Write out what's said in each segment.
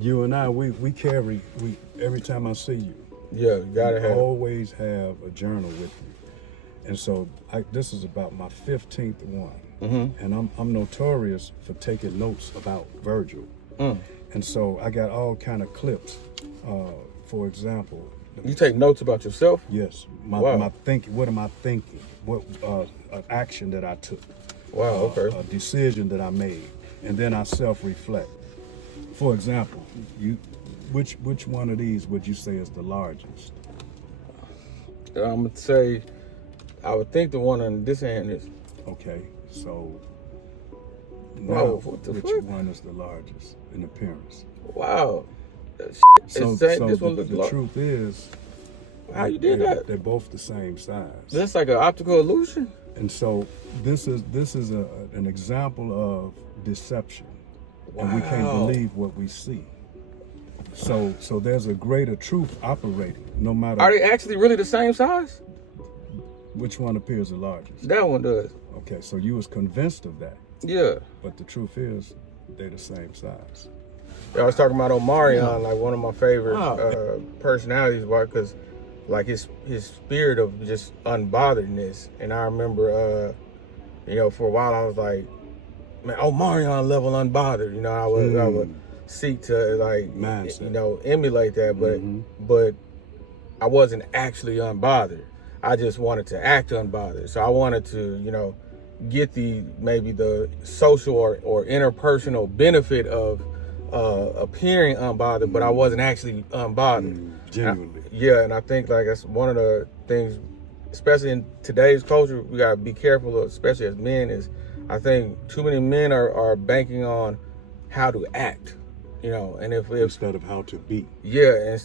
You and I, we carry, every time I see you. Yeah, you gotta have. Always have a journal with you. And so this is about my 15th one. Mm-hmm. And I'm notorious for taking notes about Virgil. And so I got all kind of clips. For example, You take notes about yourself? yes, Wow. my thinking. What am I thinking? What an action that I took? Wow, okay. A decision that I made, and then I self-reflect. For example, which one of these would you say is the largest? I'm gonna say, I would think the one on this hand is. Okay, so now Whoa, what the which fuck? one is the largest in appearance? Wow. So This one looks the large. truth is, How you did that? they're both the same size. That's like an optical illusion. And so this is an example of deception, and we can't Wow. believe what we see. So there's a greater truth operating, no matter Are they actually really the same size? which one appears the largest. That one does. Okay, so you was convinced of that, Yeah. but the truth is they're the same size. Yeah, I was talking about Omarion, like one of my favorite personalities, because like his spirit of just unbotheredness. And I remember, for a while I was like, man, Omarion level unbothered. I would seek to Mindset. emulate that, but I wasn't actually unbothered. I just wanted to act unbothered. So I wanted to, get maybe the social or interpersonal benefit of appearing unbothered, but I wasn't actually unbothered. Genuinely. And I think like that's one of the things, especially in today's culture, we gotta be careful of, especially as men, is I think too many men are banking on how to act, and if Instead of how to be. and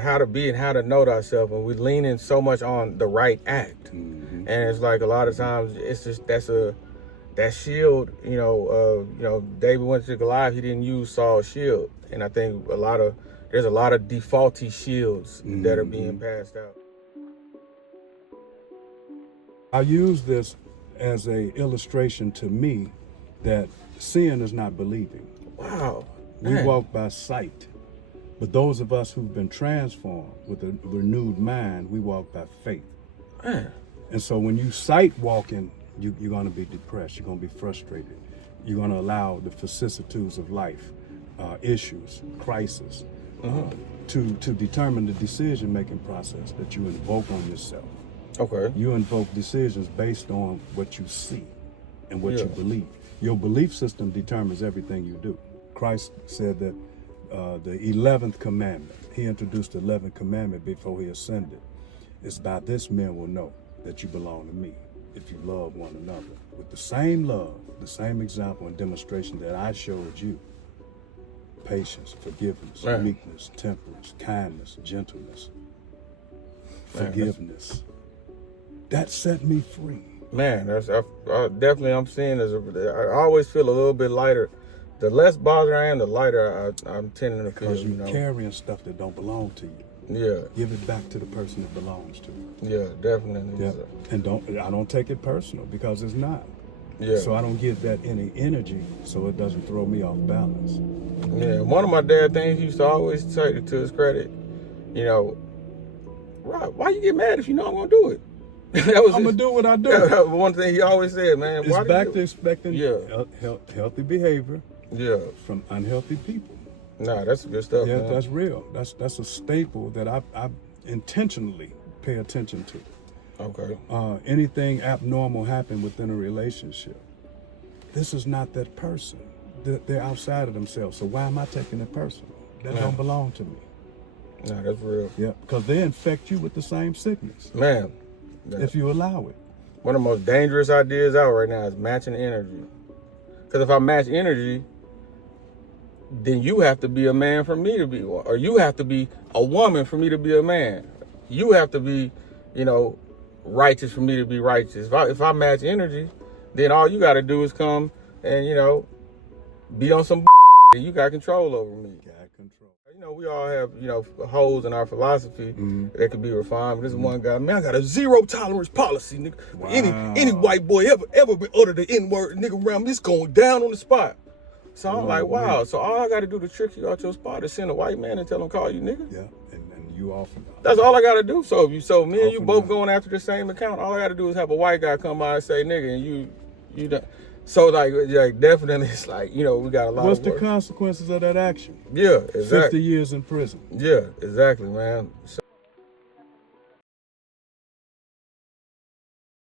how to be and how to know thyself, and we're leaning so much on the right act, and it's like a lot of times it's just that shield, David went to Goliath, he didn't use Saul's shield. And I think there's a lot of defaulty shields that are being passed out. I use this as a illustration to me that seeing is not believing. Wow. We Man. walk by sight. But those of us who've been transformed with a renewed mind, we walk by faith. Man. And so when you sight walking, you're going to be depressed. You're going to be frustrated. You're going to allow the vicissitudes of life, issues, crisis, to determine the decision-making process that you invoke on yourself. Okay. You invoke decisions based on what you see and what you believe. Your belief system determines everything you do. Christ said that the 11th commandment, he introduced the 11th commandment before he ascended. It's by this men will know that you belong to me, if you love one another with the same love, the same example and demonstration that I showed you. Patience, forgiveness, meekness, temperance, kindness, gentleness, forgiveness. That set me free. Man, definitely I'm seeing I always feel a little bit lighter. The less bothered I am, the lighter I'm tending to feel. Because you're carrying stuff that don't belong to you. Yeah. Give it back to the person it belongs to. Yeah, definitely. Yeah. And I don't take it personal, because it's not. Yeah. So I don't give that any energy, so it doesn't throw me off balance. Yeah. One of my dad things he used to always say, to his credit, Rob, why you get mad if you know I'm gonna do it? I'm gonna do what I do. One thing he always said, man. It's back to expecting healthy behavior from unhealthy people. Nah, that's good stuff. Yeah, man. that's real. That's a staple that I intentionally pay attention to. Okay. Anything abnormal happen within a relationship, this is not that person. They're outside of themselves. So why am I taking it personal? That don't belong to me. Nah, that's real. Yeah, because they infect you with the same sickness. Man. If you allow it. One of the most dangerous ideas out right now is matching energy. Because if I match energy, then you have to be a man for me to be one. Or you have to be a woman for me to be a man. You have to be, righteous for me to be righteous. If I match energy, then all you got to do is come and, be on some and you got control over me. Got control. We all have, holes in our philosophy that could be refined. But this one guy, man, I got a zero tolerance policy, nigga. Wow. Any white boy ever utter the N-word, nigga, around me, it's going down on the spot. So I'm like, wow. So all I got to do to trick you out your spot is send a white man and tell him call you nigga. Yeah, and you often. That's all I got to do. So me and you both not. going after the same account. All I got to do is have a white guy come by and say nigga, and you done. So like definitely, it's like, you know, we got a lot. What's of the work. consequences of that action? Yeah, exactly. 50 years in prison. Yeah, exactly, man. So